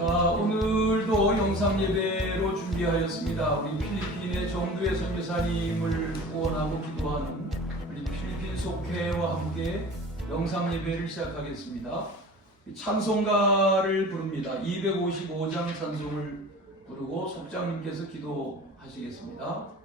자, 오늘도 영상 예배로 준비하였습니다. 우리 필리핀의 정두의 선교사님을 후원하고 기도하는 우리 필리핀 속회와 함께 영상 예배를 시작하겠습니다. 찬송가를 부릅니다. 255장 찬송을 부르고 속장님께서 기도하시겠습니다.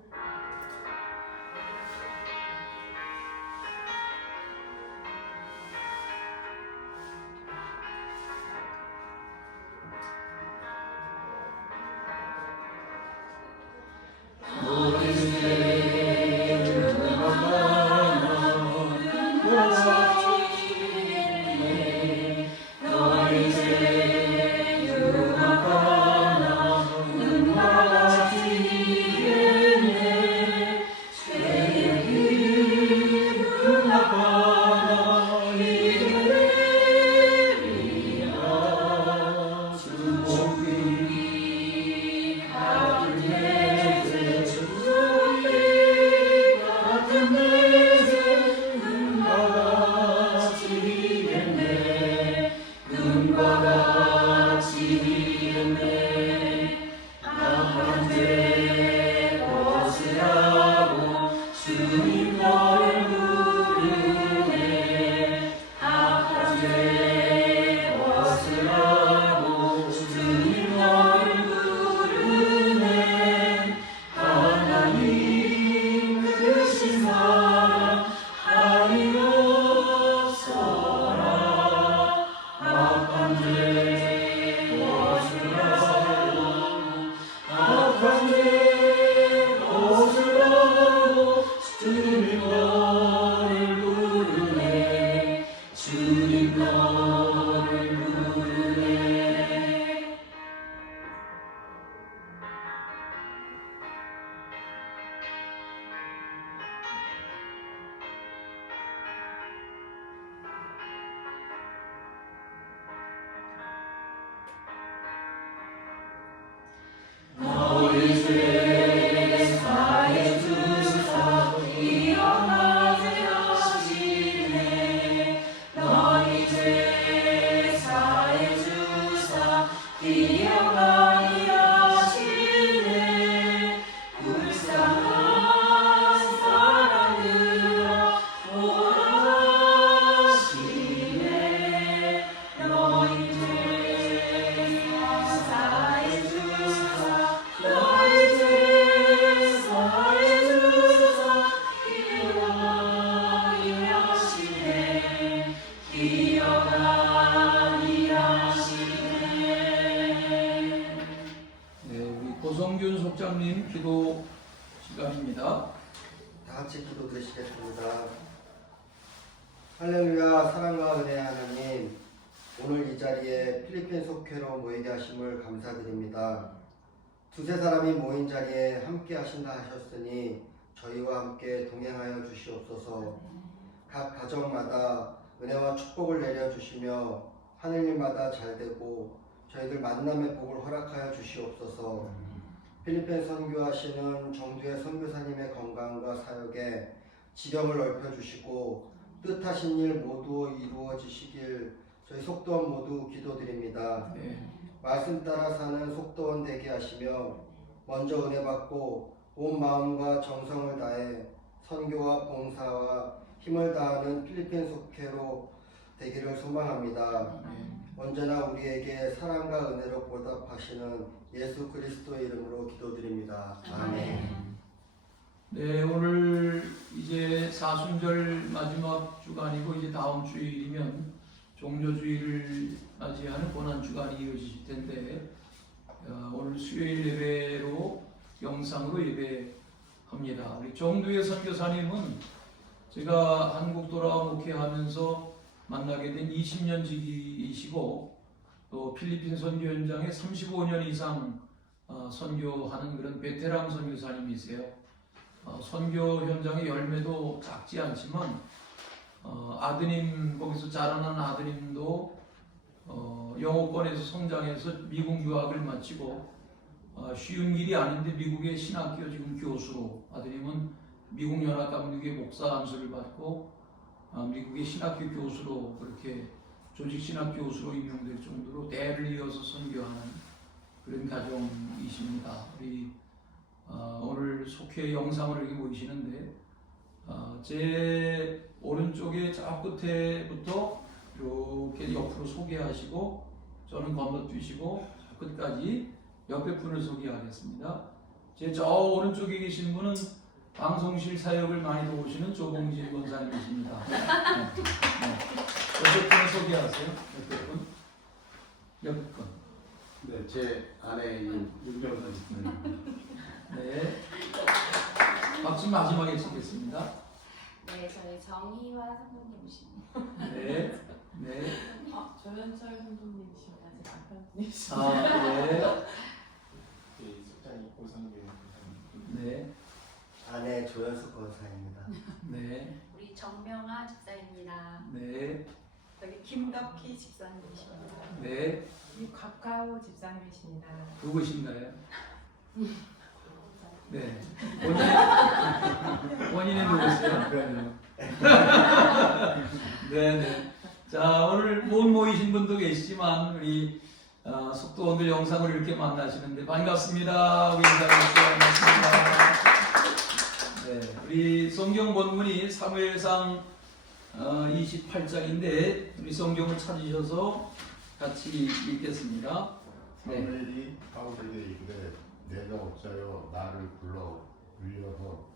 고성균 속장님 기도 시간입니다. 다 같이 기도 드시겠습니다. 할렐루야. 사랑과 은혜의 하나님, 오늘 이 자리에 필리핀 속회로 모이게 하심을 감사드립니다. 두세 사람이 모인 자리에 함께 하신다 하셨으니 저희와 함께 동행하여 주시옵소서. 각 가정마다 은혜와 축복을 내려주시며 하늘일마다 잘되고 저희들 만남의 복을 허락하여 주시옵소서. 필리핀 선교하시는 정두의 선교사님의 건강과 사역에 지령을 넓혀주시고 뜻하신 일 모두 이루어지시길 저희 속도원 모두 기도드립니다. 말씀 따라 사는 속도원 되게 하시며 먼저 은혜 받고 온 마음과 정성을 다해 선교와 봉사와 힘을 다하는 필리핀 속회로 되기를 소망합니다. 언제나 우리에게 사랑과 은혜로 보답하시는 예수 그리스도의 이름으로 기도드립니다. 아멘. 네, 오늘 이제 사순절 마지막 주간이고 이제 다음 주일이면 종료주일을 맞이하는 고난주간이 이어질 텐데 오늘 수요일 예배로 영상으로 예배합니다. 우리 정두의 선교사님은 제가 한국 돌아와 목회하면서 만나게 된 20년 지기이시고 또 필리핀 선교 현장에 35년 이상 선교하는 그런 베테랑 선교사님이세요. 선교 현장의 열매도 작지 않지만 아드님, 거기서 자라난 아드님도 영어권에서 성장해서 미국 유학을 마치고 쉬운 길이 아닌데 미국의 신학교 지금 교수로, 아드님은 미국 연합감리교회 목사 안수를 받고 미국의 신학교 교수로 그렇게 조직신학 교수로 임명될 정도로 대를 이어서 선교하는 그런 가정이십니다. 우리 오늘 속회 영상을 이렇게 보이시는데 제 오른쪽에 저 끝에부터 이렇게 옆으로 소개하시고 저는 건너뛰시고 저 끝까지 옆에 분을 소개하겠습니다. 제 저 오른쪽에 계신 분은 방송실 사역을 많이 도우시는 조봉진 권사님이십니다. 옆에 분을 소개하세요. 옆에 분. 옆에 분. 네, 제 아내인 윤정선 집사님. 네. 박수 마지막에 치겠습니다. 네, 저희 정희화 선생님이십니다. 네. 네. 조현철 선생님이십니다. 제 남편분이십니다. 네. 숙장이 고상규 네. 아내 조연숙 권사입니다. 네. 우리 정명아 집사입니다. 네. 여기 김덕희 집사님이십니다. 네. 박가호 집사님이십니다. 누구신가요? 네. 본인이 누구세요? 네, 네. 자, 오늘 못 모이신 분도 계시지만 우리 속도원들 영상을 이렇게 만나시는데 반갑습니다. 우리 반갑습니다. 네, 우리 성경 본문이 사무엘상 28장인데 우리 성경을 찾으셔서 같이 읽겠습니다. 네. 사무엘이 사울에게 이르되 내가 어찌하여 나를 불러서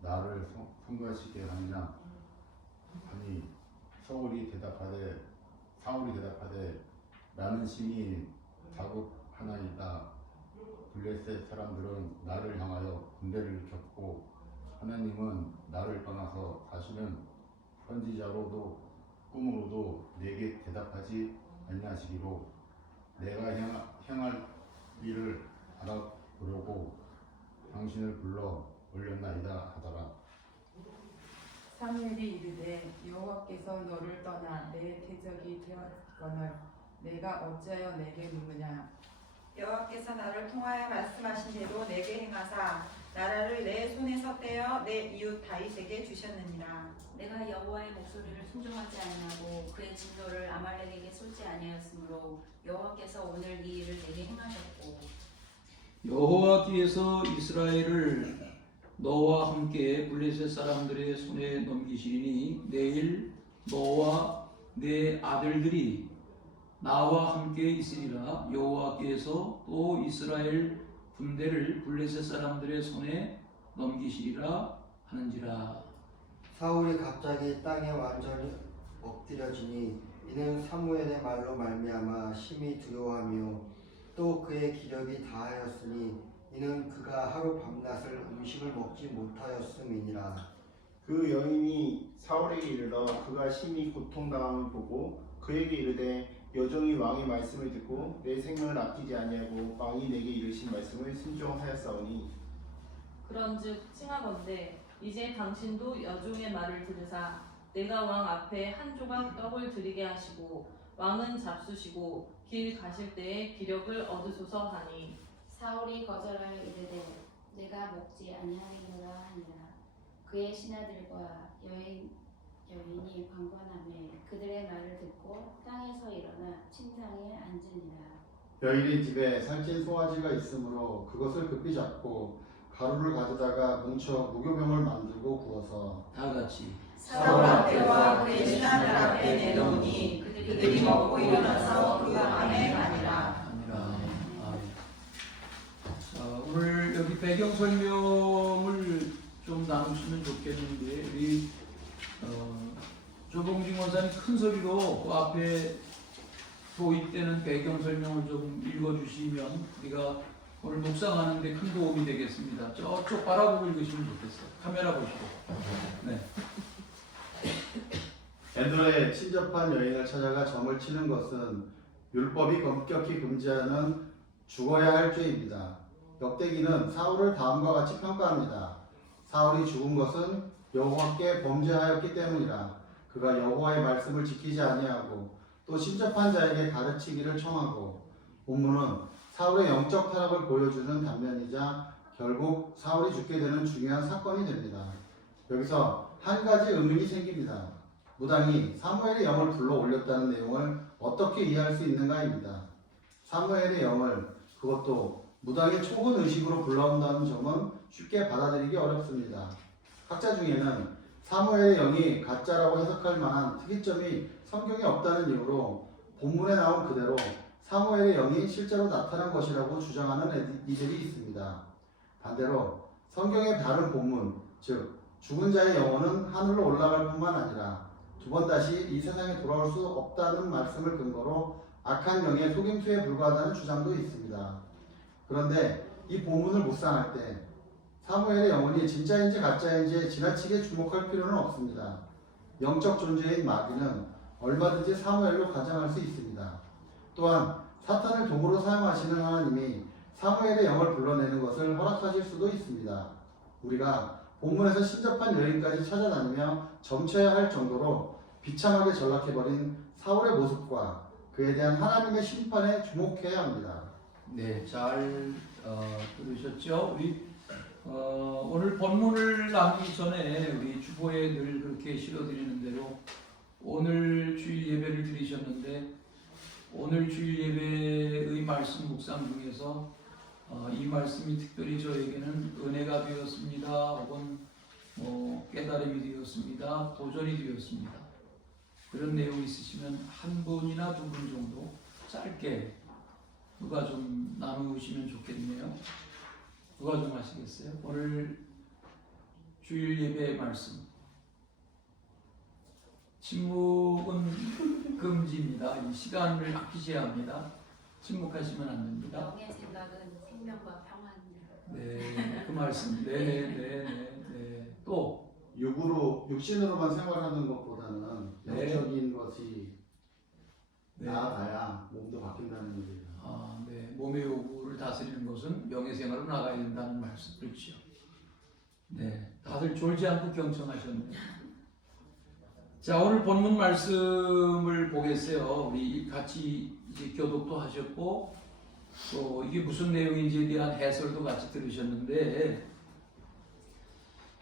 나를 성가시게 하느냐 하니 사울이 대답하되 나는 심히 다급하나이다. 블레셋 사람들은 나를 향하여 군대를 켰고 하나님은 나를 떠나서 다시는 선지자로도 꿈으로도 내게 대답하지 아니하시기로 내가 행할 일을 알아보려고 당신을 불러 올렸나이다 하더라. 사무엘이 이르되 여호와께서 너를 떠나 내 대적이 되었거늘 내가 어찌하여 내게 묻느냐. 여호와께서 나를 통하여 말씀하신 대로 내게 행하사 나라를 내 손에서 떼어 내 이웃 다윗에게 주셨느니라. 내가 여호와의 목소리를 순종하지 아니하고 그의 진노를 아말렉에게 쏟지 아니하였으므로 여호와께서 오늘 이 일을 내게 행하셨고 여호와께서 이스라엘을 너와 함께 블레셋 사람들의 손에 넘기시리니 내일 너와 내 아들들이 나와 함께 있으리라. 여호와께서 또 이스라엘 군대를 블레셋 사람들의 손에 넘기시리라 하는지라. 사울이 갑자기 땅에 완전히 엎드려지니 이는 사무엘의 말로 말미암아 심히 두려워하며 또 그의 기력이 다하였으니 이는 그가 하루 밤낮을 음식을 먹지 못하였음이니라. 그 여인이 사울에게 이르러 그가 심히 고통당함을 보고 그에게 이르되 여종이 왕의 말씀을 듣고 내 생명을 아끼지 아니하고 왕이 내게 이르신 말씀을 순종하였사오니 그런즉 칭하건대 이제 당신도 여종의 말을 들으사 내가 왕 앞에 한 조각 떡을 드리게 하시고 왕은 잡수시고 길 가실 때에 기력을 얻으소서 하니 사울이 거절하여 이르되 내가 먹지 아니하리라 하니라. 그의 신하들과 여인이 관관하며 그들의 말을 듣고 땅에서 일어나 침상에 앉으니라. 여인의 집에 살찐 송아지가 있으므로 그것을 급히 잡고 가루를 가져다가 뭉쳐 무교병을 만들고 구워서 다 같이 사울 앞에와 그의 신하들 앞에 내놓으니 그들이 먹고 일어나서 그 밤에 가니라. 자, 오늘 여기 배경 설명을 좀 나누시면 좋겠는데 우리 조봉진 원사님 큰 소리로 그 앞에 도입되는 배경 설명을 좀 읽어주시면 우리가 오늘 묵상하는데 큰 도움이 되겠습니다. 저쪽 바라보고 읽으시면 좋겠어요. 카메라 보시고. 네. 엔도라의 친접한 여인을 찾아가 점을 치는 것은 율법이 엄격히 금지하는 죽어야 할 죄입니다. 역대기는 사울을 다음과 같이 평가합니다. 사울이 죽은 것은 여호와께 범죄하였기 때문이라. 그가 여호와의 말씀을 지키지 아니하고 또 친접한 자에게 가르치기를 청하고. 본문은 사울의 영적 타락을 보여주는 단면이자 결국 사울이 죽게 되는 중요한 사건이 됩니다. 여기서 한 가지 의문이 생깁니다. 무당이 사무엘의 영을 불러 올렸다는 내용을 어떻게 이해할 수 있는가입니다. 사무엘의 영을 그것도 무당의 초근 의식으로 불러온다는 점은 쉽게 받아들이기 어렵습니다. 학자 중에는 사무엘의 영이 가짜라고 해석할 만한 특이점이 성경에 없다는 이유로 본문에 나온 그대로 사무엘의 영이 실제로 나타난 것이라고 주장하는 이들이 있습니다. 반대로 성경의 다른 본문, 즉 죽은 자의 영혼은 하늘로 올라갈 뿐만 아니라 두 번 다시 이 세상에 돌아올 수 없다는 말씀을 근거로 악한 영의 속임수에 불과하다는 주장도 있습니다. 그런데 이 본문을 묵상할 때 사무엘의 영혼이 진짜인지 가짜인지에 지나치게 주목할 필요는 없습니다. 영적 존재인 마귀는 얼마든지 사무엘로 가정할 수 있습니다. 또한 사탄을 도구로 사용하시는 하나님이 사무엘의 영을 불러내는 것을 허락하실 수도 있습니다. 우리가 본문에서 신접한 여인까지 찾아다니며 점쳐야 할 정도로 비참하게 전락해버린 사울의 모습과 그에 대한 하나님의 심판에 주목해야 합니다. 네, 잘 들으셨죠? 우리 오늘 본문을 나누기 전에 우리 주보에 늘 그렇게 실어드리는 대로 오늘 주일 예배를 드리셨는데 오늘 주일 예배의 말씀 묵상 중에서 이 말씀이 특별히 저에게는 은혜가 되었습니다. 혹은 깨달음이 되었습니다. 도전이 되었습니다. 그런 내용이 있으시면 한 분이나 두 분 정도 짧게 누가 좀 나누시면 좋겠네요. 누가 좀 하시겠어요? 오늘 주일 예배의 말씀. 침묵은 금지입니다. 이 시간을 아끼셔야 합니다. 침묵하시면 안 됩니다. 영의 생각은 생명과 평안이라. 네, 그 말씀. 네. 또 육신으로만 생활하는 것보다는 네. 영적인 것이 네. 나아가야 몸도 바뀐다는 얘기예요. 네. 몸의 요구를 다스리는 것은 명예생활로 나가야 된다는 말씀. 그렇죠. 네. 다들 졸지 않고 경청하셨네요. 자, 오늘 본문 말씀을 보겠어요. 우리 같이 이제 교독도 하셨고, 또 이게 무슨 내용인지에 대한 해설도 같이 들으셨는데,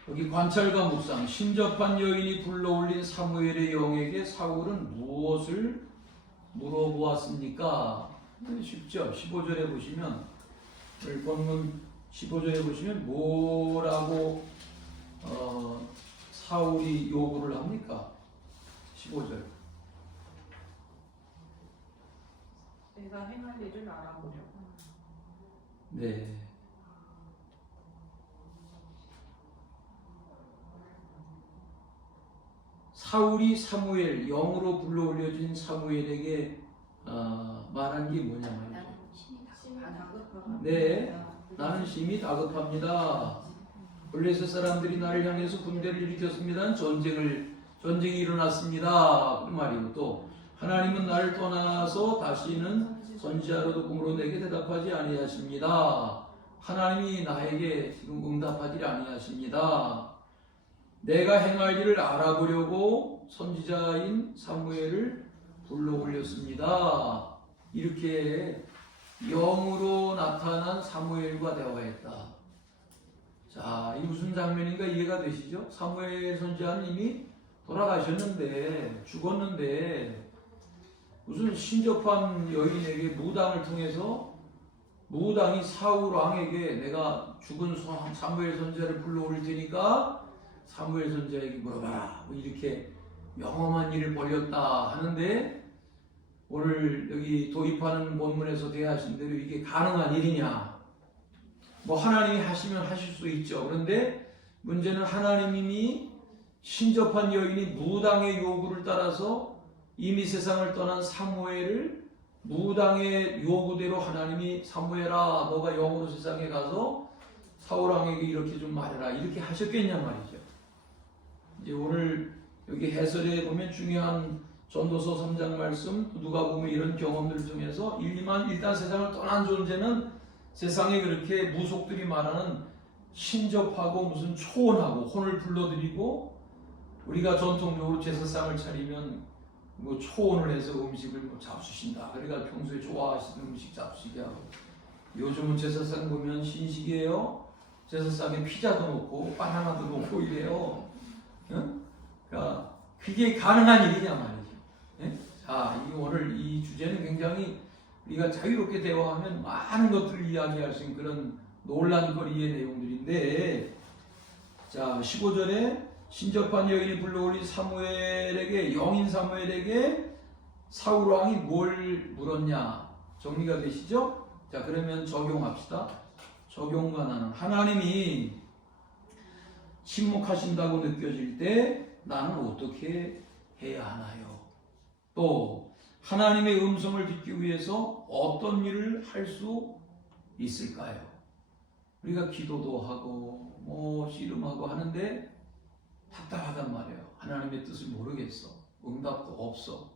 여기 관찰과 묵상, 신접한 여인이 불러올린 사무엘의 영에게 사울은 무엇을 물어보았습니까? 쉽죠? 15절에 보시면, 오늘 본문 15절에 보시면 뭐라고 사울이 요구를 합니까? 15절. 내가 행할 일을 알아보려고. 네. 사울이 사무엘, 영으로 불러올려진 사무엘에게 말한 게 뭐냐 말이죠. 나는 신이 다급하고. 네, 나는 심히 다급합니다. 블레셋 사람들이 나를 향해서 군대를 일으켰습니다. 전쟁이 일어났습니다. 그 말이고 또 하나님은 나를 떠나서 다시는 선지자로도 꿈으로 내게 대답하지 아니하십니다. 하나님이 나에게 지금 응답하지 아니하십니다. 내가 행할 일을 알아보려고 선지자인 사무엘을 불러 올렸습니다. 이렇게 영으로 나타난 사무엘과 대화했다. 자, 이 무슨 장면인가 이해가 되시죠? 사무엘 선지자는 이미 돌아가셨는데, 죽었는데, 무슨 신접한 여인에게 무당을 통해서 무당이 사울 왕에게 내가 죽은 사무엘 선지자를 불러올 테니까 사무엘 선지자에게 물어봐라. 뭐 이렇게 영험한 일을 벌였다 하는데 오늘 여기 도입하는 본문에서 대하신 대로 이게 가능한 일이냐? 뭐 하나님이 하시면 하실 수 있죠. 그런데 문제는 하나님이 신접한 여인이 무당의 요구를 따라서 이미 세상을 떠난 사무엘을 무당의 요구대로 하나님이 사무엘아 너가 영으로 세상에 가서 사울 왕에게 이렇게 좀 말해라 이렇게 하셨겠냐 말이죠. 이제 오늘 여기 해설에 보면 중요한 전도서 3장 말씀 누가 보면 이런 경험들을 통해서 일단 세상을 떠난 존재는 세상에 그렇게 무속들이 말하는 신접하고 무슨 초혼하고 혼을 불러들이고 우리가 전통적으로 제사상을 차리면 뭐 초혼을 해서 음식을 뭐 잡수신다. 그러니까 평소에 좋아하시는 음식 잡수시게 하고 요즘은 제사상 보면 신식이에요. 제사상에 피자도 놓고 바나나도 놓고 이래요. 응? 그러니까 그게 가능한 일이냐 말이죠. 예? 자, 오늘 이 주제는 굉장히 우리가 자유롭게 대화하면 많은 것들을 이야기할 수 있는 그런 논란거리의 내용들인데, 자 15절에 신접한 여인이 불러올린 사무엘에게, 영인 사무엘에게 사울 왕이 뭘 물었냐. 정리가 되시죠? 자, 그러면 적용합시다. 적용 관한은 하나님이 침묵하신다고 느껴질 때 나는 어떻게 해야 하나요? 또 하나님의 음성을 듣기 위해서 어떤 일을 할 수 있을까요? 우리가 기도도 하고 뭐 씨름하고 하는데 답답하단 말이에요. 하나님의 뜻을 모르겠어. 응답도 없어.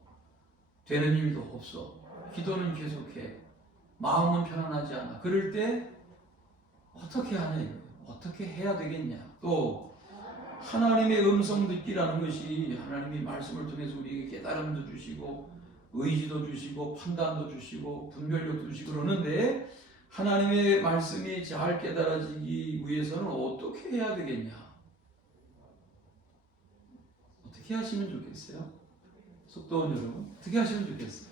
되는 일도 없어. 기도는 계속해. 마음은 편안하지 않아. 그럴 때 어떻게 하냐 이거예요. 어떻게 해야 되겠냐. 또 하나님의 음성 듣기라는 것이 하나님이 말씀을 통해서 우리에게 깨달음도 주시고 의지도 주시고 판단도 주시고 분별력도 주시고 그러는데, 하나님의 말씀이 잘 깨달아지기 위해서는 어떻게 해야 되겠냐. 어떻게 하시면 좋겠어요? 속도원 여러분, 어떻게 하시면 좋겠어요?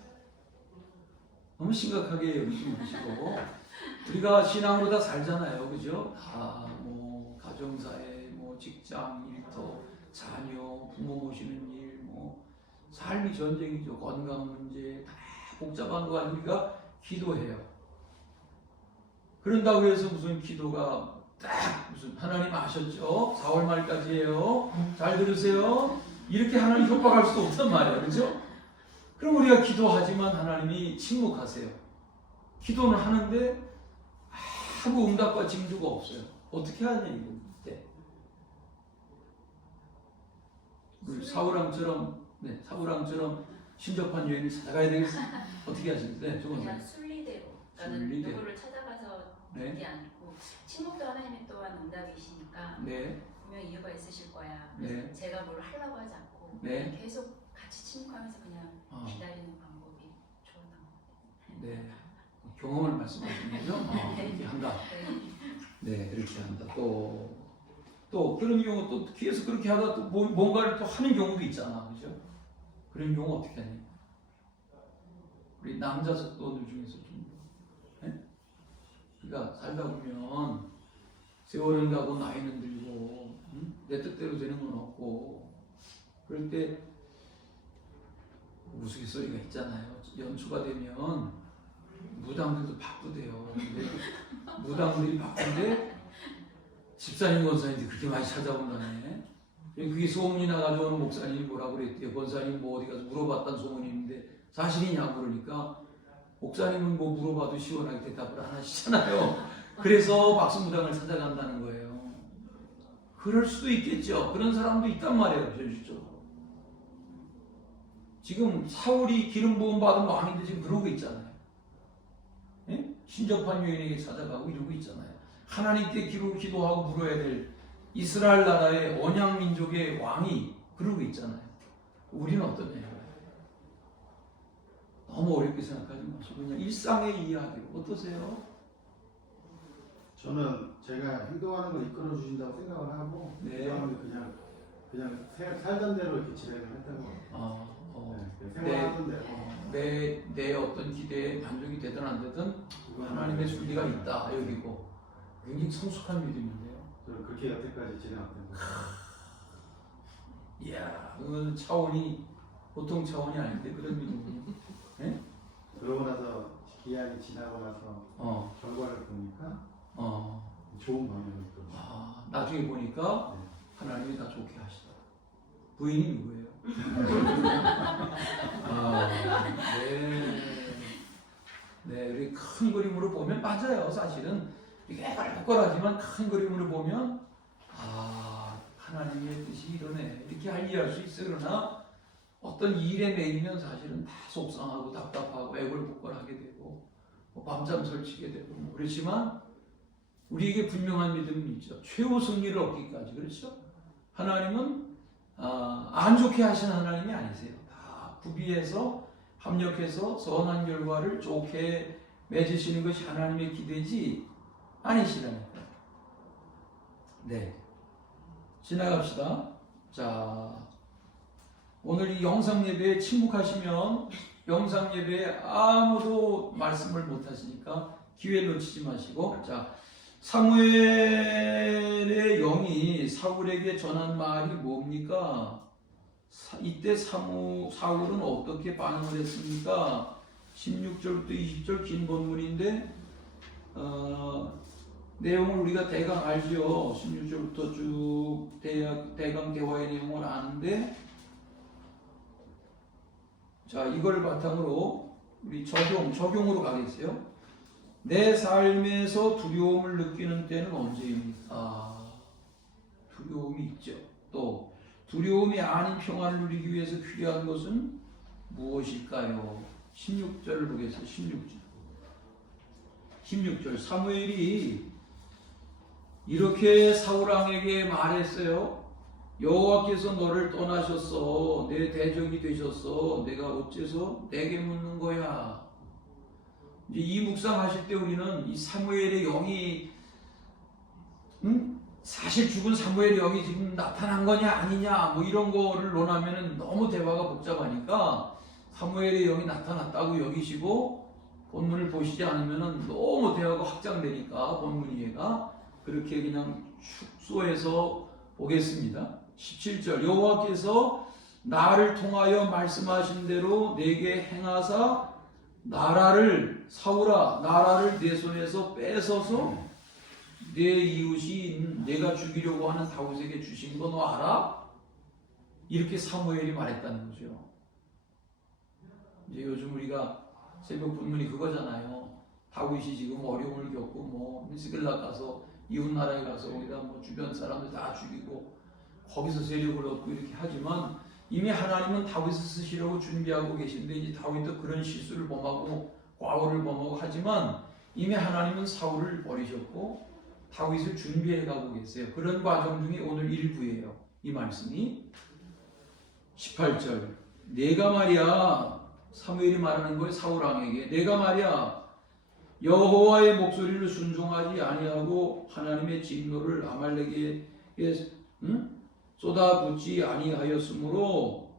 너무 심각하게 여기지 마시고, 우리가 신앙으로 다 살잖아요, 그죠? 다 뭐 가정사회, 뭐 직장, 일터, 자녀, 부모 모시는 일, 뭐 삶이 전쟁이죠. 건강 문제 다 복잡한 거 아니고 우리가 기도해요. 그런다고 해서 무슨 기도가 딱 무슨 하나님 아셨죠? 4월 말까지예요. 잘 들으세요. 이렇게 하나님 협박할 수도 없단 말이에요, 그죠? 그럼 우리가 기도하지만 하나님이 침묵하세요. 기도는 하는데 아무 응답과 징조가 없어요. 어떻게 하냐 이거. 네. 사울왕처럼, 네, 사울왕처럼 신접한 여인을 찾아가야 되겠어요. 어떻게 하시는데? 그냥 순리대로. 나는 순리대로. 누구를 찾아가서 네. 듣지 않고, 침묵도 하나님이 또한 응답이시니까 네, 분명 이유가 있으실 거야. 네, 제가 뭘 하려고 하지 않고 네. 계속 같이 침묵하면서 그냥 기다리는 방법이 좋았던 것 같아요. 네. 경험을 말씀하시는 거죠? 이렇게 한다. 네, 이렇게 한다. 또 그런 경우 또 뒤에서 그렇게 하다 또 뭔가를 또 하는 경우도 있잖아, 그죠? 그런 경우 어떻게 하니? 우리 남자 속도들 중에서 좀, 네? 그러니까 살다 보면 세월은 가고 나이는 들고, 내 뜻대로 되는 건 없고, 그럴 때 우스갯소리가 있잖아요. 연초가 되면 무당들도 바쁘대요. 근데 무당들이 바쁜데 집사님 권사님들이 그렇게 많이 찾아온다네. 그게 소문이 나가지고 목사님이 뭐라고 그랬대요. 권사님 뭐 어디 가서 물어봤다는 소문이 있는데 사실이냐고 그러니까, 목사님은 뭐 물어봐도 시원하게 대답을 안 하시잖아요. 그래서 박수무당을 찾아간다는 거예요. 그럴 수도 있겠죠. 그런 사람도 있단 말이에요, 현실적으로. 지금 사울이 기름 부음 받은 왕인데 지금 그러고 있잖아요. 예? 신접한 여인에게 찾아가고 이러고 있잖아요. 하나님께 기도하고 물어야 될 이스라엘 나라의 언약 민족의 왕이 그러고 있잖아요. 우리는 어떠냐? 너무 어렵게 생각하지 마시고 그냥 일상의 이야기로. 어떠세요? 저는 제가 행동하는 걸 이끌어 주신다고 생각을 하고, 네. 그냥 살던 대로 이렇게 진행을 했던 것 같아요. 생활하던 대로. 내 어떤 기대에 만족이 되든 안 되든 하나님의 순리가 있다 여기고, 굉장히 성숙한 믿음인데요. 저는 그렇게 여태까지 진행했던 것 같아요. 이야, 그건 차원이 보통 차원이 아닌데 그런 믿음이. 네? 그러고 나서 기한이 지나고 나서 결과를 보니까 좋은 방향을 있더라고요. 나중에 보니까 네. 하나님이 다 좋게 하시더라. 부인이 누구예요? 네, 우리 큰 그림으로 보면 맞아요. 사실은 이게 껄껄하지만 큰 그림으로 보면 하나님의 뜻이 이러네 이렇게 이해할 수 있어요. 그러나 어떤 일에 매이면 사실은 다 속상하고 답답하고 애걸복걸하게 되고 뭐 밤잠 설치게 되고 뭐 그렇지만 우리에게 분명한 믿음은 있죠. 최후 승리를 얻기까지. 그렇죠? 하나님은 안 좋게 하시는 하나님이 아니세요. 다 구비해서 합력해서 선한 결과를 좋게 맺으시는 것이 하나님의 기대지 아니시라니까요. 네, 지나갑시다. 자, 오늘 이 영상 예배에 침묵하시면 영상 예배에 아무도 말씀을 못 하시니까 기회를 놓치지 마시고, 자, 사무엘의 영이 사울에게 전한 말이 뭡니까? 이때 사울은 어떻게 반응을 했습니까? 16절부터 20절 긴 본문인데 내용을 우리가 대강 알죠. 16절부터 쭉 대강 대화의 내용을 아는데, 자, 이걸 바탕으로 우리 적용으로 가겠어요. 내 삶에서 두려움을 느끼는 때는 언제입니까? 두려움이 있죠. 또 두려움이 아닌 평안을 누리기 위해서 필요한 것은 무엇일까요? 16절을 보겠어요. 16절 사무엘이 이렇게 사울왕에게 말했어요. 여호와께서 너를 떠나셨어. 내 대적이 되셨어. 내가 어째서 내게 묻는 거야? 이제 이 묵상하실 때 우리는 이 사무엘의 영이 사실 죽은 사무엘의 영이 지금 나타난 거냐 아니냐 뭐 이런 거를 논하면은 너무 대화가 복잡하니까 사무엘의 영이 나타났다고 여기시고 본문을 보시지 않으면은 너무 대화가 확장되니까 본문 이해가 그렇게 그냥 축소해서 보겠습니다. 17절 여호와께서 나를 통하여 말씀하신 대로 내게 행하사 사울아 나라를 내 손에서 뺏어서 내 이웃이 내가 죽이려고 하는 다윗에게 주신 거 너 알아? 이렇게 사무엘이 말했다는 거죠. 이제 요즘 우리가 새벽 본문이 그거잖아요. 다윗이 지금 어려움을 겪고 뭐 미스길락 가서 이웃 나라에 가서 거기다 뭐 주변 사람들 다 죽이고 거기서 세력을 얻고 이렇게 하지만 이미 하나님은 다윗을 쓰시려고 준비하고 계신데 이제 다윗도 그런 실수를 범하고 과오를 범하고 하지만 이미 하나님은 사울을 버리셨고 다윗을 준비해 가고 계세요. 그런 과정 중에 오늘 일부예요. 이 말씀이 18절 내가 말이야 사무엘이 말하는 거예요. 사울왕에게 내가 말이야 여호와의 목소리를 순종하지 아니하고 하나님의 진노를 아말렉에게 쏟아붓지 아니하였으므로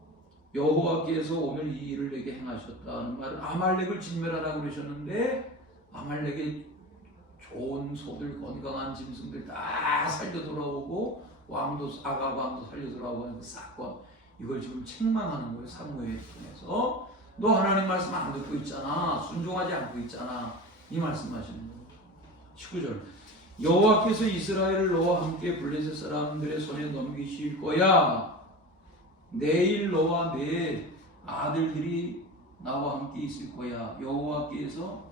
여호와께서 오늘 이 일을 내게 행하셨다는 말은 아말렉을 진멸하라고 그러셨는데 아말렉의 좋은 소들 건강한 짐승들 다 살려 돌아오고 아가 왕도 살려 돌아오고 하는 그 사건 이걸 지금 책망하는 거예요. 사무엘을 통해서 너 하나님 말씀 안 듣고 있잖아. 순종하지 않고 있잖아. 이 말씀하시는 거예요. 19절 여호와께서 이스라엘을 너와 함께 블레셋 사람들의 손에 넘기실 거야. 내일 너와 내 아들들이 나와 함께 있을 거야. 여호와께서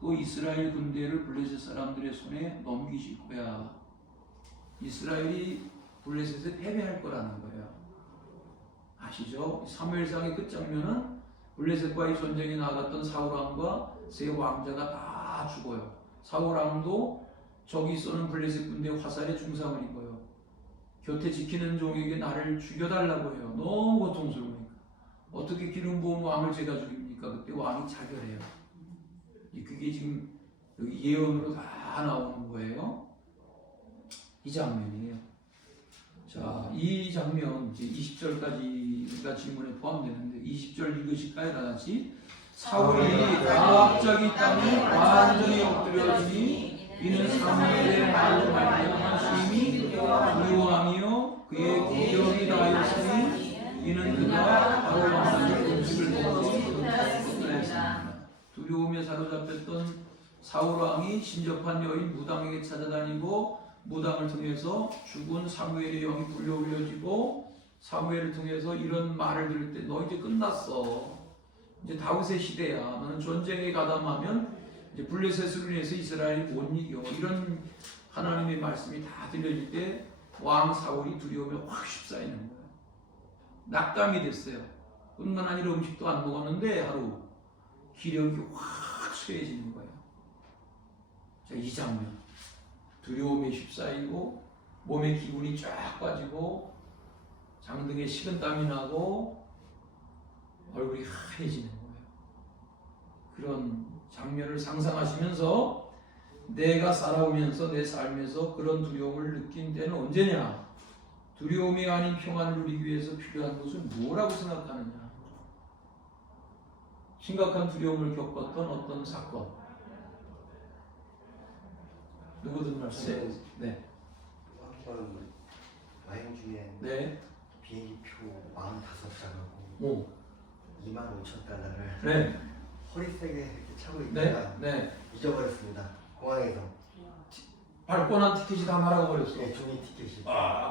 또 이스라엘 군대를 블레셋 사람들의 손에 넘기실 거야. 이스라엘이 블레셋에 패배할 거라는 거예요. 아시죠? 사무엘상의 끝장면은 블레셋과의 전쟁에 나갔던 사울왕과 세 왕자가 다 죽어요. 사울왕도 저기 쏘는 블레셋 군대 화살에 중상을 입어요. 곁에 지키는 종에게 나를 죽여달라고 해요. 너무 고통스러우니까. 어떻게 기름 부은 왕을 제가 죽입니까? 그때 왕이 자결해요. 그게 지금 여기 예언으로 다 나오는 거예요. 이 장면이에요. 자, 이 장면 이제 20절까지가 질문에 포함되는데 20절 읽으실까요? 다 같이. 사울이 갑자기 땅에 완전히 엎드려지니 이는 사무엘의 말로 말미암아 심히 두려워하며 그의 기력이 다하였으니 이는 그가 바로 왕의 음식을 먹고 그랬습니다. 두려움에 사로잡혔던 사울왕이 신접한 여인 무당에게 찾아다니고 무당을 통해서 죽은 사무엘의 영이 불려올려지고 사무엘을 통해서 이런 말을 들을 때 너 이제 끝났어. 이제 다윗의 시대야. 너는 전쟁에 가담하면 이제 블레셋으로 인해서 이스라엘이 못 이겨. 이런 하나님의 말씀이 다 들려질 때 왕 사울이 두려움에 확 휩싸이는 거야. 낙담이 됐어요. 뿐만 아니라 음식도 안 먹었는데 하루 기력이 확 쇠해지는 거예요. 자, 이 장면. 두려움에 휩싸이고 몸의 기운이 쫙 빠지고 장등에 식은땀이 나고 얼굴이 하얘지는 거예요. 그런 장면을 상상하시면서 내가 살아오면서 내 삶에서 그런 두려움을 느낀 때는 언제냐? 두려움이 아닌 평안을 누리기 위해서 필요한 것은 뭐라고 생각하느냐? 심각한 두려움을 겪었던 어떤 사건. 누구든 말씀해 주세요. 네. 한번 여행 중에 네. 비행기표 45장하고 오. 25,000달러를 네. 허리 세게 이렇게 차고 네. 있다가 네. 잊어버렸습니다. 공항에서. 발권한 티켓이 다 말아버렸어. 네, 종이 티켓이.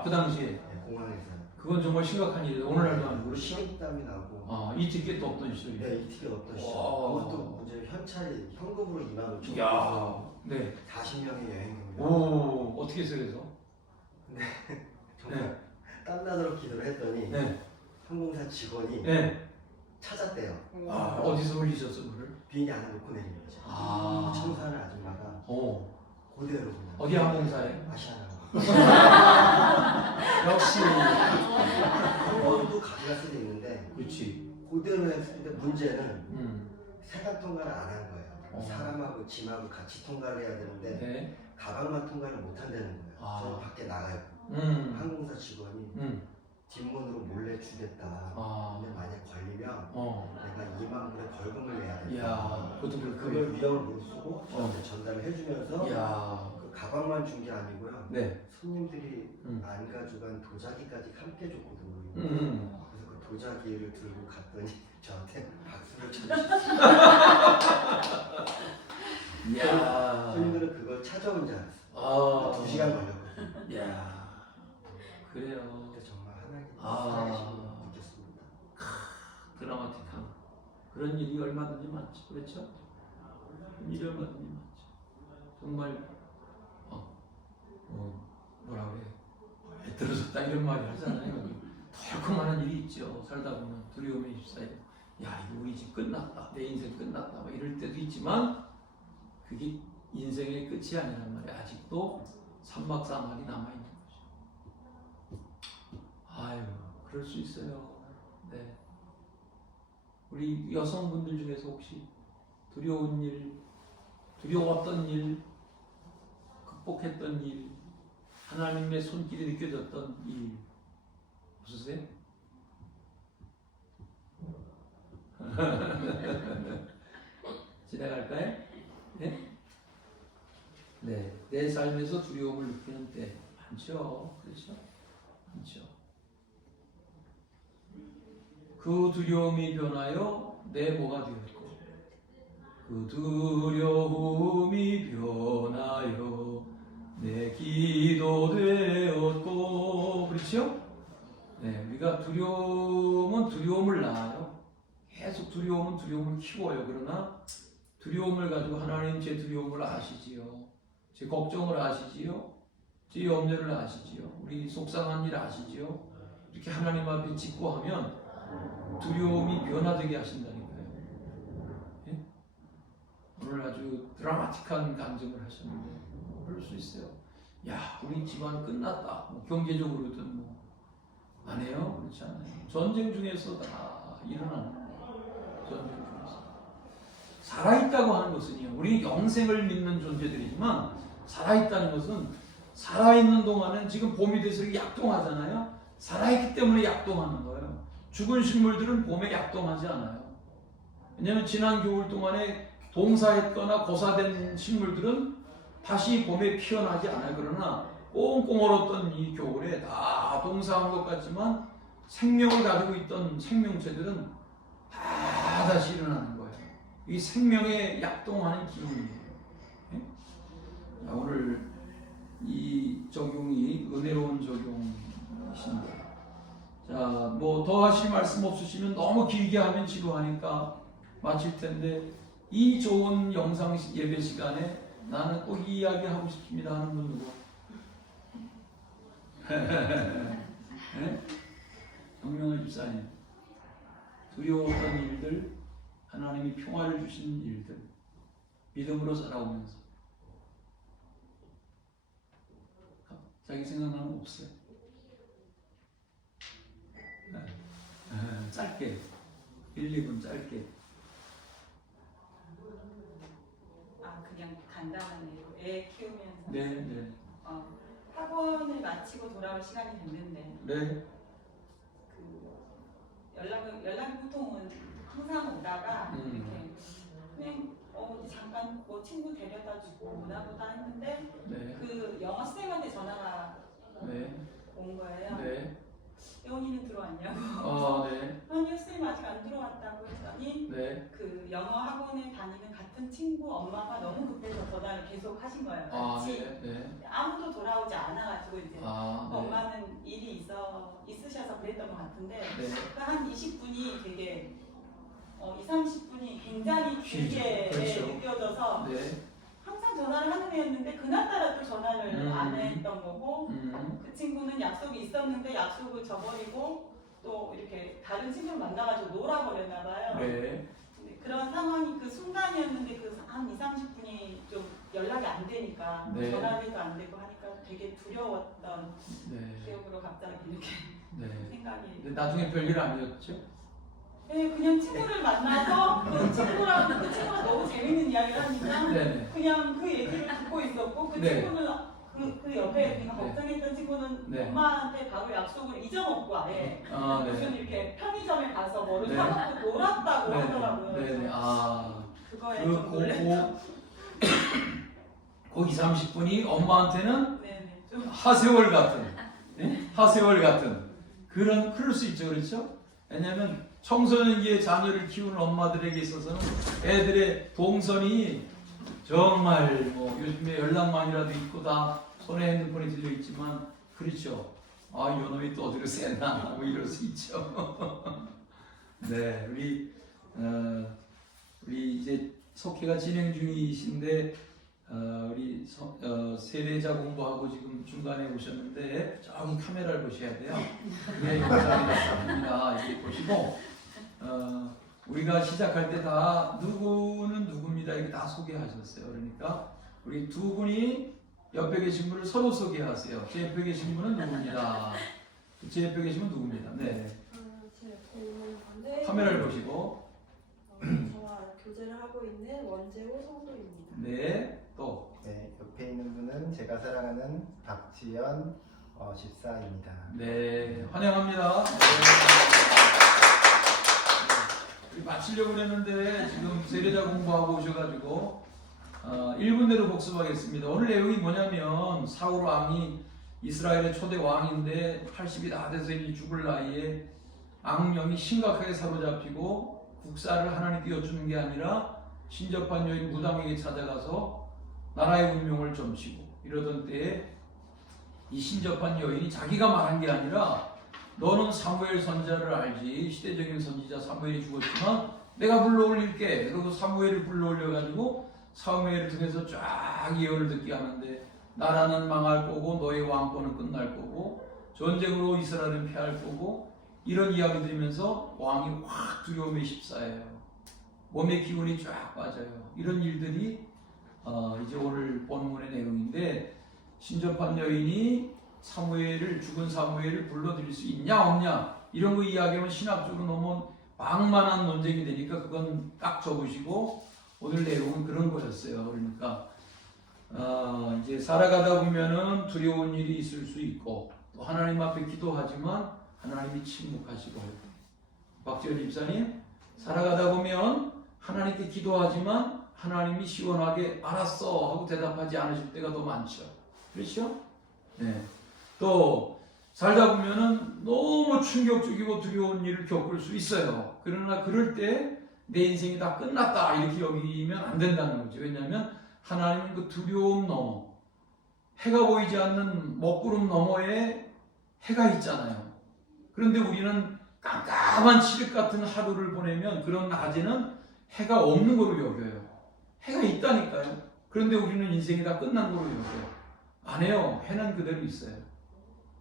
그 당시에. 네, 공항에서. 그건 정말 심각한 일이다. 오늘날도 아니고 그렇죠? 식은땀이 나고. 이 티켓도 없던 시절이. 네, 이 티켓 없던 시절. 와. 그것도 이제 현찰이 현금으로 25,000원. 야. 네. 40명의 여행 경비. 오. 어떻게 해서 그래서? 정말 땀나도록 기도를 했더니 네. 항공사 직원이 네. 찾았대요. 어디서 흘리셨어 그를? 비행기 안에 놓고 내린 거죠. 아. 청소하는 아줌마가 오. 그대로 그냥. 어디 항공사에? 아시아나. 역시. 한 번도 가져갈 수도 있는데 그렇지. 그대로 했는데 문제는 세관 통과를 안 한 거예요. 어. 사람하고 짐하고 같이 통과를 해야 되는데 네. 가방만 통과를 못 한다는 거예요. 아. 저는 밖에 나가요. 항공사 직원이 뒷문으로 몰래 주겠다. 근데 만약 걸리면 내가 2만 불의 벌금을 내야 된다. 이야, 그것도 그걸 위험을 무릅쓰고 저한테 전달을 해주면서 이야. 그 가방만 준 게 아니고요. 네. 손님들이 안 가져간 도자기까지 함께 줬거든요. 그래서 그 도자기를 들고 갔더니 저한테 박수를 쳐주셨어요. 이야. 손님들은 그걸 찾아온 줄 알았어요. 2시간 걸렸거든요. 이야. 그래요. 근데 정말 하나님의 아. 살아계심을 느꼈습니다. 드라마틱한 그런 일이 얼마든지 많죠. 그렇죠? 그런 일이 얼마든지 많죠. 정말 뭐라 그래? 애떨어졌다 이런 말이 하잖아요. 덜컹하는 일이 있죠. 살다 보면 두려움에 휩싸여. 야 이거 우리 집 끝났다. 내 인생 끝났다. 막 이럴 때도 있지만 그게 인생의 끝이 아니란 말이야. 아직도 삼박사막이 남아있는 거죠. 아유 그럴 수 있어요. 네. 우리 여성분들 중에서 혹시 두려운 일, 두려웠던 일, 극복했던 일, 하나님의 손길이 느껴졌던 일 없으세요? 지나갈까요? 네? 네. 내 삶에서 두려움을 느끼는 때 많죠. 그렇죠? 많죠. 그 두려움이 변하여 내 뭐가 되었고, 그 두려움이 변하여 내 기도 되었고, 그렇죠? 네, 우리가 두려움은 두려움을 낳아요. 계속 두려움은 두려움을 키워요. 그러나 두려움을 가지고 하나님 제 두려움을 아시지요. 제 걱정을 아시지요. 제 염려를 아시지요. 우리 속상한 일 아시지요. 이렇게 하나님 앞에 짓고 하면 두려움이 변화되게 하신다니까요. 예? 오늘 아주 드라마틱한 간증을 하셨는데 그럴 수 있어요. 야, 우리 집안 끝났다. 뭐 경제적으로든 뭐 안 해요. 그렇지 않아요. 전쟁 중에서 다 일어나는 거예요. 전쟁 중에서. 살아있다고 하는 것은요. 우리 영생을 믿는 존재들이지만 살아있다는 것은 살아있는 동안은 지금 봄이 돼서 약동하잖아요. 살아있기 때문에 약동하는 거예요. 죽은 식물들은 봄에 약동하지 않아요. 왜냐하면 지난 겨울 동안에 동사했거나 고사된 식물들은 다시 봄에 피어나지 않아요. 그러나 꽁꽁 얼었던 이 겨울에 다 동사한 것 같지만 생명을 가지고 있던 생명체들은 다 다시 일어나는 거예요. 이 생명에 약동하는 기운이에요. 네? 오늘 이 적용이 은혜로운 적용이신데, 자, 뭐 더 하실 말씀 없으시면 너무 길게 하면 지루하니까 마칠 텐데, 이 좋은 영상 예배 시간에 나는 꼭 이 이야기 하고 싶습니다 하는 분 누구? 네? 정명을 집사님, 두려웠던 일들, 하나님이 평화를 주신 일들, 믿음으로 살아오면서 자기 생각나는 거 없어요? 짧게 1, 2분 짧게. 그냥 간단하네요. 애 키우면서 네. 학원 학원을 마치고 돌아올 시간이 됐는데 네. 그 연락이 보통은 항상 오다가 이렇게 그냥 잠깐 뭐 친구 데려다주고 오나 보다 했는데 네. 그 영어 선생님한테 전화가 네. 온 거예요. 네. 혜원이는 들어왔냐고. 네. 아니요 선생님 아직 안 들어왔다고 했더니 네. 그 영어 학원에 다니는 같은 친구 엄마가 너무 급해서 전화를 계속 하신 거예요. 같이. 네. 네. 아무도 돌아오지 않아가지고 이제 네. 엄마는 일이 있으셔서 그랬던 것 같은데 네. 그러니까 한 20분이 되게 20, 30분이 굉장히 길게 그렇죠. 느껴져서 네. 항상 전화를 하는 애였는데 그날따라 또 전화를 안 했던 거고 그 친구는 약속이 있었는데 약속을 저버리고 또 이렇게 다른 친구를 만나가지고 놀아버렸나 봐요. 네. 근데 그런 상황이 그 순간이었는데 그 한 20, 30분이 좀 연락이 안 되니까 네. 전화기도 안 되고 하니까 되게 두려웠던 네. 기억으로 갑자기 이렇게 네. 생각이. 근데 나중에 별일 아니었죠? 네, 그냥 친구를 만나서 그 친구가 너무 재밌는 이야기를 하니까 네. 그냥 그 얘기를 듣고 있었고 그 네. 친구는 그 옆에 네. 걱정했던 친구는 네. 엄마한테 바로 약속을 잊어먹고 아예 네. 무슨 이렇게 편의점에 가서 뭐를 네. 사먹고 놀았다고 네. 하더라고요. 네. 그거에 좀 놀랐죠. 그 20, 30분이 엄마한테는 네네. 좀 하세월 같은, 예? 하세월 같은 그럴 수 있죠, 그렇죠? 왜냐하면 청소년기에 자녀를 키우는 엄마들에게 있어서는 애들의 동선이 정말 뭐 요즘에 연락만이라도 있고 다 손에 핸드폰이 들려 있지만 그렇죠. 요놈이 또 어디로 쎘나 뭐 이럴 수 있죠. 네, 우리 이제 속회가 진행 중이신데 우리 세대자 공부하고 지금 중간에 오셨는데 저기 카메라를 보셔야 돼요. 그게 영상이 나옵니다. 이렇게 보시고 우리가 시작할 때 다 누구는 누구입니다. 이렇게 다 소개하셨어요. 그러니까 우리 두 분이 옆에 계신 분을 서로 소개하세요. 제 옆에 계신 분은 누구입니다. 제 옆에 계신 분은 누구입니다. 네. 제 옆에 있는 건데 카메라를 보시고 저와 교제를 하고 있는 원재호 성도입니다. 네. 또 네, 옆에 있는 분은 제가 사랑하는 박지연 집사입니다. 네, 환영합니다. 네. 우리 마치려고 그랬는데 지금 세례자 공부하고 오셔가지고 1분 내로 복습하겠습니다. 오늘 내용이 뭐냐면 사울 왕이 이스라엘의 초대 왕인데 80이 다 돼서 이제 죽을 나이에 악령이 심각하게 사로잡히고 국사를 하나님께 여쭈는 게 아니라 신접한 여인 무당에게 찾아가서 나라의 운명을 점치고 이러던 때에 이 신접한 여인이 자기가 말한 게 아니라 너는 사무엘 선지자를 알지, 시대적인 선지자 사무엘이 죽었지만 내가 불러올릴게. 그리고 사무엘을 불러올려가지고 사무엘을 통해서 쫙 예언을 듣게 하는데 나라는 망할 거고 너의 왕권은 끝날 거고 전쟁으로 이스라엘은 패할 거고 이런 이야기 들으면서 왕이 확 두려움에 휩싸여요. 몸의 기운이 쫙 빠져요. 이런 일들이 이제 오늘 본문의 내용인데 신접한 여인이 죽은 사무엘을 불러들일 수 있냐 없냐 이런 거 이야기하면 신학적으로 너무 방만한 논쟁이 되니까 그건 딱 적으시고 오늘 내용은 그런 거였어요. 그러니까 이제 살아가다 보면은 두려운 일이 있을 수 있고 또 하나님 앞에 기도하지만 하나님이 침묵하시고 박지현 집사님 살아가다 보면 하나님께 기도하지만 하나님이 시원하게 알았어 하고 대답하지 않으실 때가 더 많죠. 그렇죠? 네. 또 살다 보면은 너무 충격적이고 두려운 일을 겪을 수 있어요. 그러나 그럴 때 내 인생이 다 끝났다 이렇게 여기면 안 된다는 거죠. 왜냐하면 하나님은 그 두려움 너머, 해가 보이지 않는 먹구름 너머에 해가 있잖아요. 그런데 우리는 깜깜한 칠흑 같은 하루를 보내면 그런 낮에는 해가 없는 거로 여겨요. 해가 있다니까요. 그런데 우리는 인생이 다 끝난 거로 여겨요. 안 해요. 해는 그대로 있어요.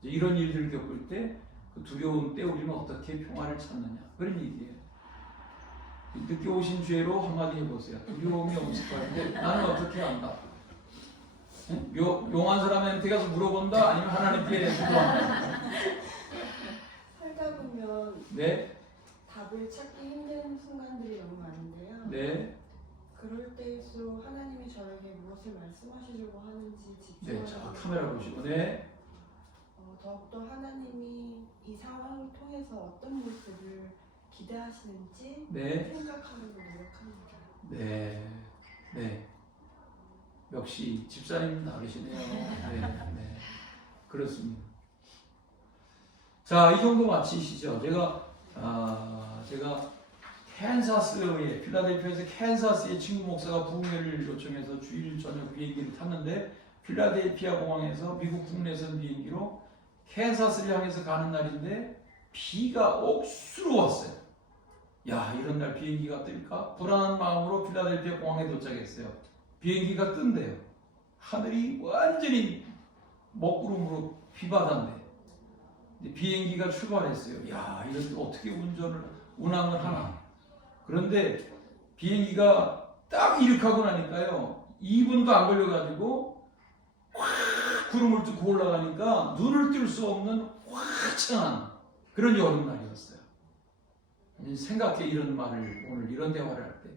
이런 일들을 겪을 때 그 두려움 때 우리는 어떻게 평화를 찾느냐 그런 얘기예요. 늦게 오신 죄로 한마디 해보세요. 두려움이 없을 것 같은데 나는 어떻게 한다? 용한 사람한테 가서 물어본다? 아니면 하나님께 기도한다? 살다 보면 네? 답을 찾기 힘든 순간들이 너무 많은데요. 네? 그럴 때일수록 하나님이 저에게 무엇을 말씀하시려고 하는지 네, 집중하는 자 카메라 보시고 네? 더욱더 하나님이 이 상황을 통해서 어떤 모습을 기대하시는지 네. 생각하려고 노력합니다. 네. 네. 역시 집사님 다르시네요. 네. 네. 그렇습니다. 자, 이 정도 마치시죠. 제가 캔사스에, 필라델피아에서 캔사스의 친구 목사가 부흥회를 요청해서 주일 저녁 비행기를 탔는데 필라델피아 공항에서 미국 국내선 비행기로 캔사스를 향해서 가는 날인데 비가 억수로 왔어요. 야, 이런 날 비행기가 뜰까? 불안한 마음으로 필라델피아 공항에 도착했어요. 비행기가 뜬대요. 하늘이 완전히 먹구름으로 비바다인데 비행기가 출발했어요. 야, 이럴 때 어떻게 운항을 하나? 그런데 비행기가 딱 이륙하고 나니까요, 2분도 안 걸려가지고 확 구름을 뚫고 올라가니까 눈을 뜰 수 없는 화창한 그런 여름날이었어요. 생각해, 이런 말을, 오늘 이런 대화를 할 때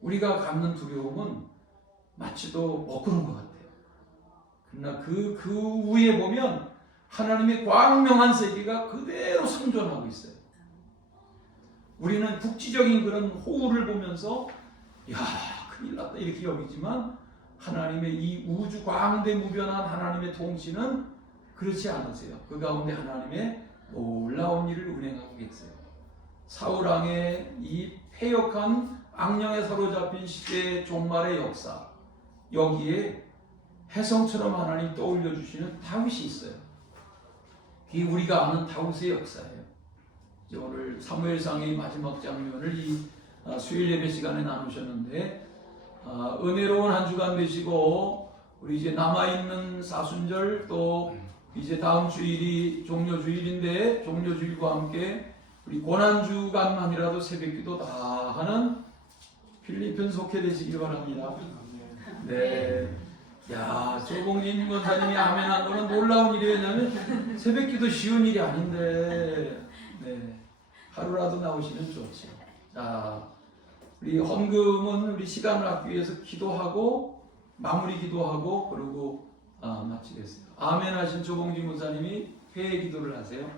우리가 갖는 두려움은 마치도 먹구름 것 같아요. 그러나 그 위에 보면 하나님의 광명한 세계가 그대로 생존하고 있어요. 우리는 국지적인 그런 호우를 보면서 야, 큰일 났다 이렇게 여기지만 하나님의 이 우주 광대무변한 하나님의 통치는 그렇지 않으세요. 그 가운데 하나님의 놀라운 일을 운행하고 계세요. 사울왕의 이 패역한 악령에 사로잡힌 시대의 종말의 역사, 여기에 혜성처럼 하나님 떠올려 주시는 다윗이 있어요. 그게 우리가 아는 다윗의 역사예요. 이제 오늘 사무엘상의 마지막 장면을 이 수요일 예배 시간에 나누셨는데, 은혜로운 한 주간 되시고 우리 이제 남아있는 사순절, 또 이제 다음 주일이 종료주일인데 종료주일과 함께 우리 고난주간만이라도 새벽기도 다 하는 필리핀 속해 되시길 바랍니다. 네. 야, 조봉진 권사님이 아멘한 거는 놀라운 일이, 왜냐면 새벽기도 쉬운 일이 아닌데, 네, 하루라도 나오시면 좋죠. 자, 우리 헌금은 우리 시간을 아끼기 위해서 기도하고 마무리 기도하고 그리고 마치겠어요. 아멘 하신 조봉진 권사님이 회의 기도를 하세요.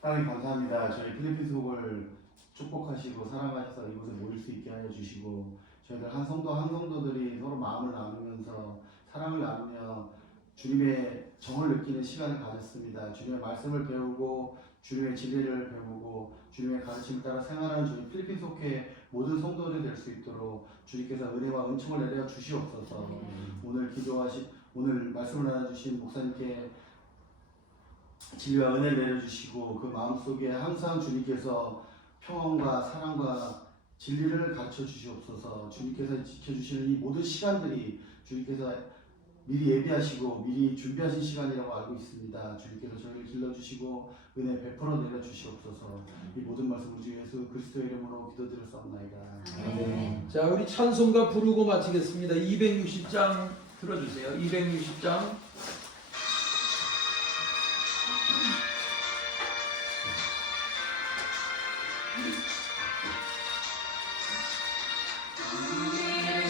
하나님 감사합니다. 저희 필리핀 속을 축복하시고 사랑하셔서 이곳에 모일 수 있게 하여 주시고, 저희들 한 성도들이 서로 마음을 나누면서 사랑을 나누며 주님의 정을 느끼는 시간을 가졌습니다. 주님의 말씀을 배우고 주님의 진리를 배우고 주님의 가르침을 따라 생활하는 저희 필리핀 속회 모든 성도들이 될 수 있도록 주님께서 은혜와 은총을 내려 주시옵소서. 오늘 말씀을 나눠주신 목사님께 진리와 은혜를 내려주시고 그 마음속에 항상 주님께서 평안과 사랑과 진리를 가르쳐 주시옵소서. 주님께서 지켜주시는 이 모든 시간들이 주님께서 미리 예비하시고 미리 준비하신 시간이라고 알고 있습니다. 주님께서 저희를 길러주시고 은혜 베풀어 내려주시옵소서. 이 모든 말씀 우리 주 예수 그리스도의 이름으로 기도드렸사옵나이다. 아멘. 자, 우리 찬송가 부르고 마치겠습니다. 260장 들어주세요. 260장.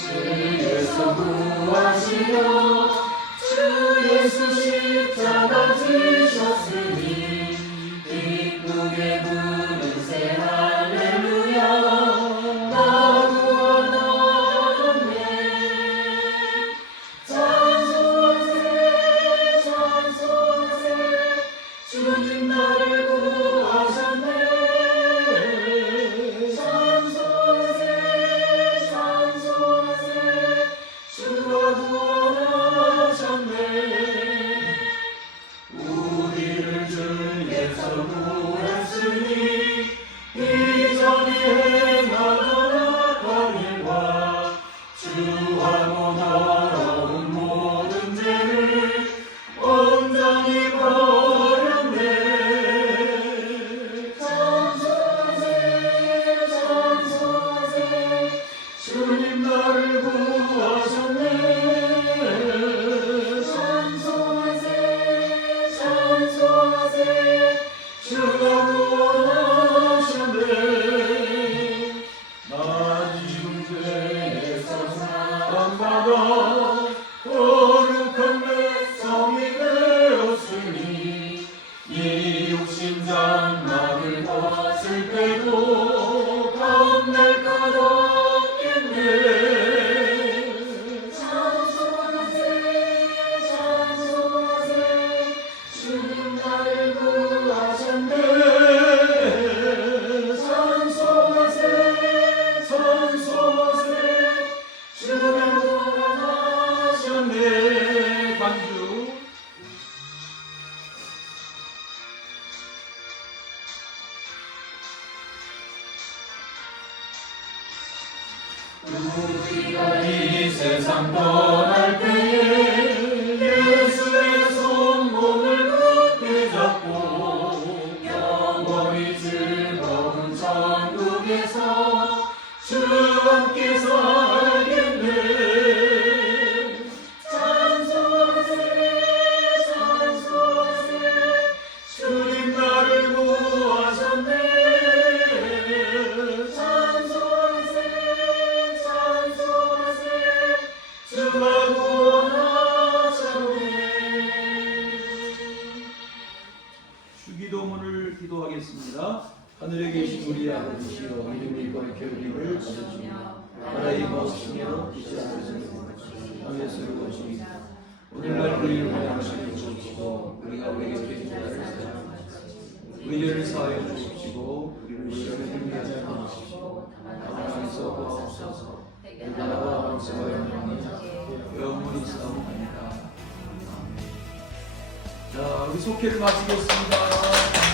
주께서 구하시려 주 예수 십자가 지셨으니 기쁘게 부르세 할렐루야. 나 구원하셨네. 찬송하세 찬송하세 주님 나를 구하셨네. 주가 구원하셨네. 우리를 주께서 구했으니 이전에 행하던 악한 일과 주하고 더러운 모든 죄를 온전히 버렸네. 찬송하세 찬송하세 주님 나를 구하셨네. 찬송하세 찬송하세 주가 구원하셨네. 나 지금 죄에서 사랑받아 거룩한 내 성이 되었으니 육신 장막을 벗을 때도 겁낼 것 없겠네. 찬송하세 찬송하세 주님 나를 구하셨네. 찬송하세 찬송하세 주님 구원하셨네. 반주. 우리가 이 세상 떠날 때에 예수의 손목을 굳게 잡고 영원히 즐거운 천국에서 주와 함께 살겠네. 찬송하세 찬송하세 주님 나를 구하셨네. 주기도문을 기도하겠습니다. 하늘에 계신 우리 아버지시여, 이름이 거룩히 여김을 받으시며 나라의 마시며 빛이 하늘에서 땅에서 이루어지이다. 오늘날 우리의 양식을 주옵시고 우리가 우리에게 죄진 자를 사하여 의뢰를 사하여 주옵시고 우리를 시험에 들게 하지 마십시오. 다만 땅에서 구하옵소서. 나라와 왕세와 영광이 영원히 싸움합니다. 자, 우리 속회를 마치겠습니다.